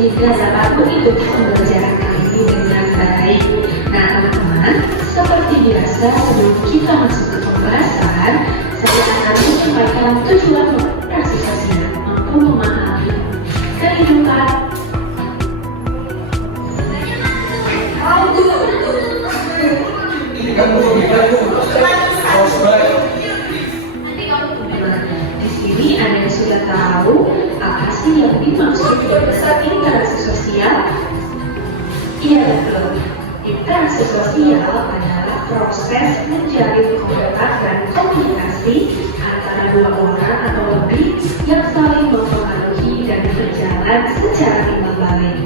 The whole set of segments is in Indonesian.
sehingga dapat mengikuti pembelajaran kali ini dengan baik. Nah teman-teman, seperti biasa sebelum kita masuk ke pembahasan, saya akan menyampaikan tujuan praksi sosial mampu memahami kehidupan. Di sini Anda sudah tahu apa sih yang dimaksud dengan interaksi sosial? Iya betul, interaksi sosial adalah proses menjalin kontak dan komunikasi antara dua orang atau lebih yang saling mempengaruhi dan berjalan secara timbal balik.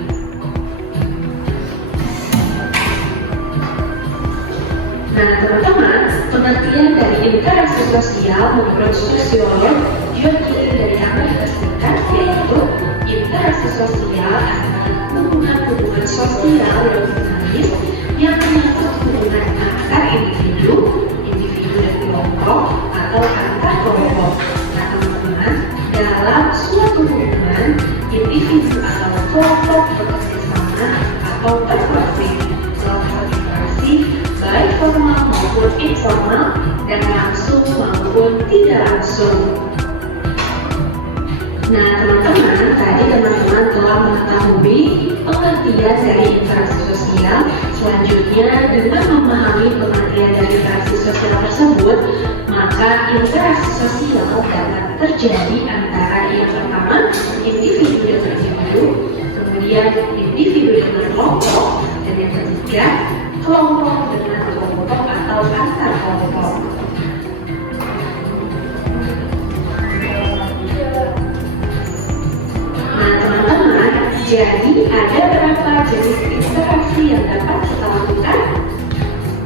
Nah teman-teman, pengertian dari interaksi sosial menurut sosiolog John Dewey dari Amerika Serikat yaitu interaksi sosial adalah hubungan sosial yang dinamis yang menyangkut hubungan antar individu dan kelompok atau antar kelompok. Nah teman-teman, dalam suatu hubungan individu atau kelompok bekerjasama atau berfungsi melakukan interaksi baik formal maupun informal dan langsung maupun tidak langsung. Nah teman-teman, tadi teman-teman telah mengetahui pengertian dari interaksi sosial. Selanjutnya dengan memahami pengertian tersebut, maka interaksi sosial dapat terjadi antara yang pertama individu dengan individu, kemudian individu dengan kelompok, dan yang ketiga kelompok dengan kelompok atau antar kelompok. Nah teman-teman, jadi ada berapa jenis interaksi yang dapat kita lakukan?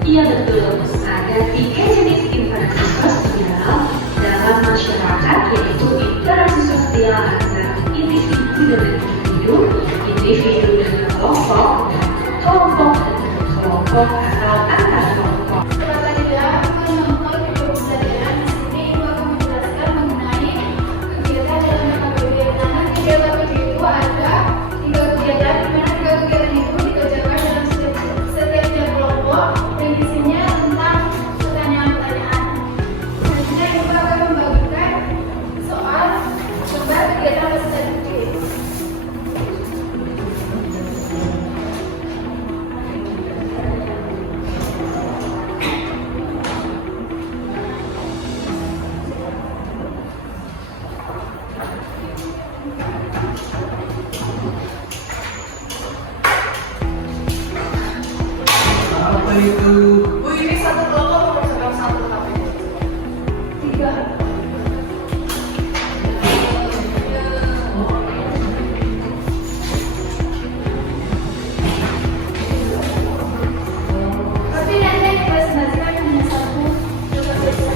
Iya betul, ada 3 jenis interaksi sosial dalam masyarakat, yaitu interaksi sosial antara individu dengan individu, individu dengan kelompok, dan kelompok dengan kelompok atau antar kelompok. Apabila akan menonton video pembelajaran di sini, Ibu akan menjelaskan mengenai kegiatan dalam KKBB. Nah, kegiatan itu ada 3 kegiatan, di mana 3 kegiatan itu dikerjakan dalam setiap kelompok dan isinya tentang pertanyaan-pertanyaan. Selanjutnya Ibu akan membagikan soal gambar kegiatan peserta didik. Apa itu? Bu, ini satu kelompok atau satu KKBB? 3. Tapi nanti yang dipresentasikan hanya satu KKBB saja.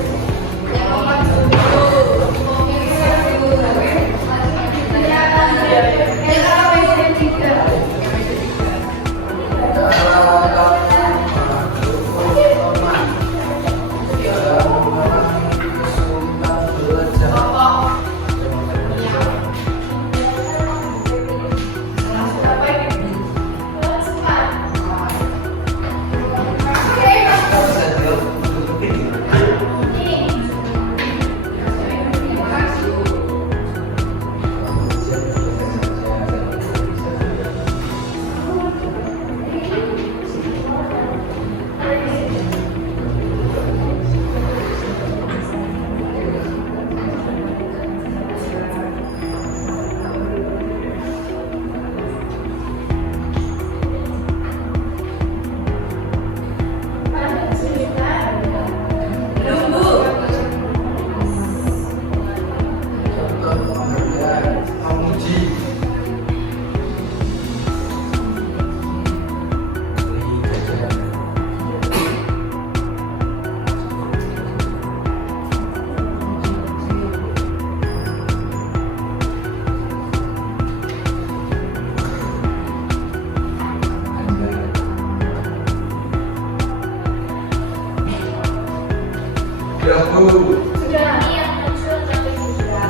Yang keempat sudah yang muncul tapi tidak.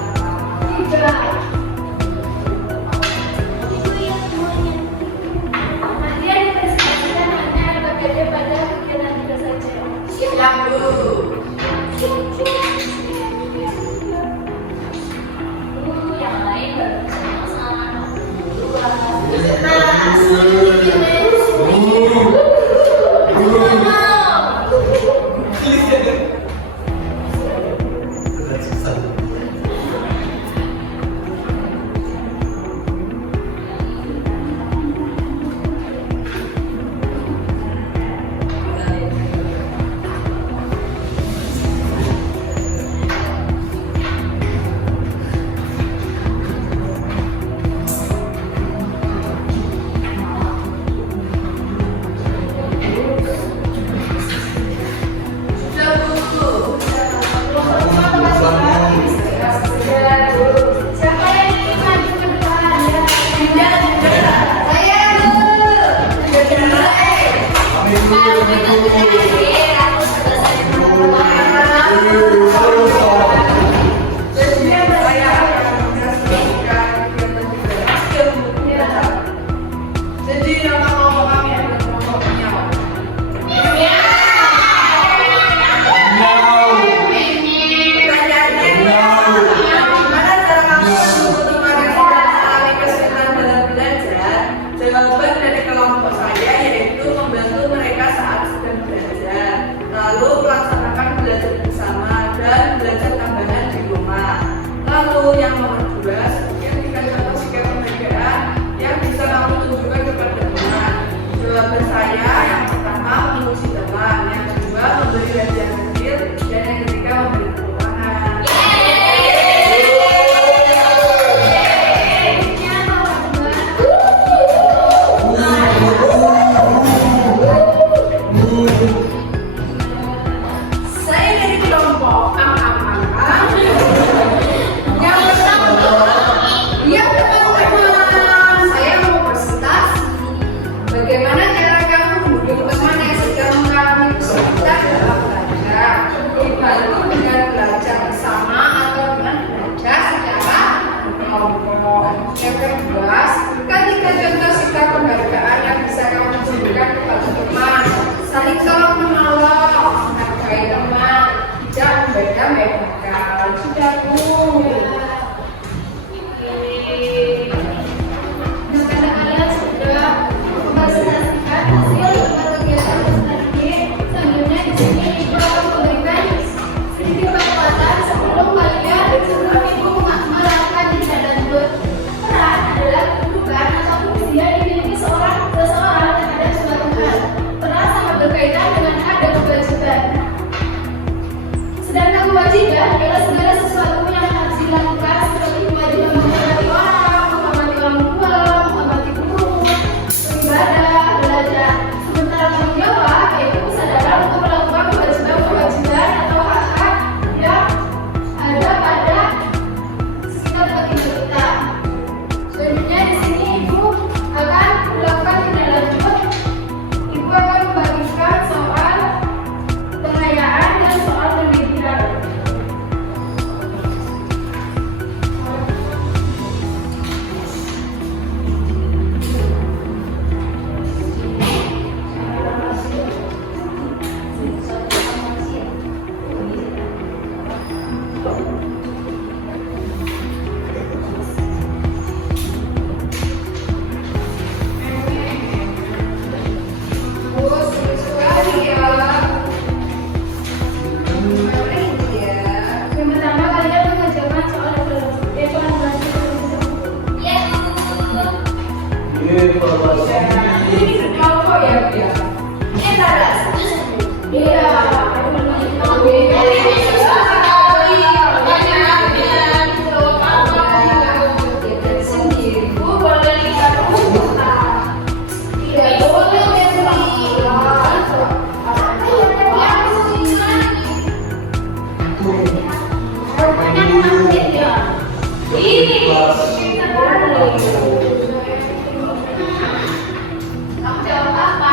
Itu yang semuanya. Nanti yang dipresentasikan hanya berbeda pada kegiatan kita saja. Siap, Bu. Yang lain baru sama-sama. Jawaban dari kelompok saya yaitu membantu mereka saat sedang belajar. Saya dari kelompok Ang. Yang teman-teman, saya mau presentasi. Bagaimana cara kamu mendukung teman yang sedang mengalami kesulitan dalam belajar? Dibantu dengan belajar bersama atau dengan belajar secara kelompok. Yang kedua, ketika contoh sikap penghargaan yang bisa kamu tunjukkan kepada teman, saling tolong menolong, menghargai teman, tidak membeda-bedakan. Sudah Bu. Nah, kalian sudah mempresentasikan hasil kegiatan tadi. Selanjutnya di sini Ibu akan memberikan sedikit penguatan sebelum kalian ibu menerapkan diri dan berperan adalah kedudukan atau fungsi yang dimiliki seseorang terhadap suatu hal. Peran sangat berkaitan dengan hak dan kewajiban. Sedangkan kewajiban adalah segala sesuatu yang harus dilakukan seperti kewajiban menghormati orang, menghormati orang tua, menghormati guru, beribadah, belajar. Sementara tanggung jawab yaitu kesadaran untuk melakukan kewajiban atau hak-hak yang ada pada sekitar bagi kita. Selanjutnya di sini Ibu akan melakukan tindak lanjut. Ibu akan membagikan soal pengayaan dan soal pendidikan. Bu, sekali ya. Kemarin ya. Yang pertama kalian mengerjakan soal Ini kelompok ya Bu ya. Iya. Bu, boleh lihat Tidak boleh Kamu jawab apa?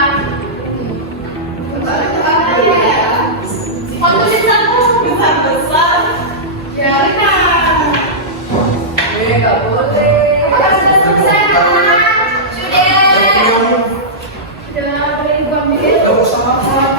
Nggak boleh. Sudah boleh dibuang dulu.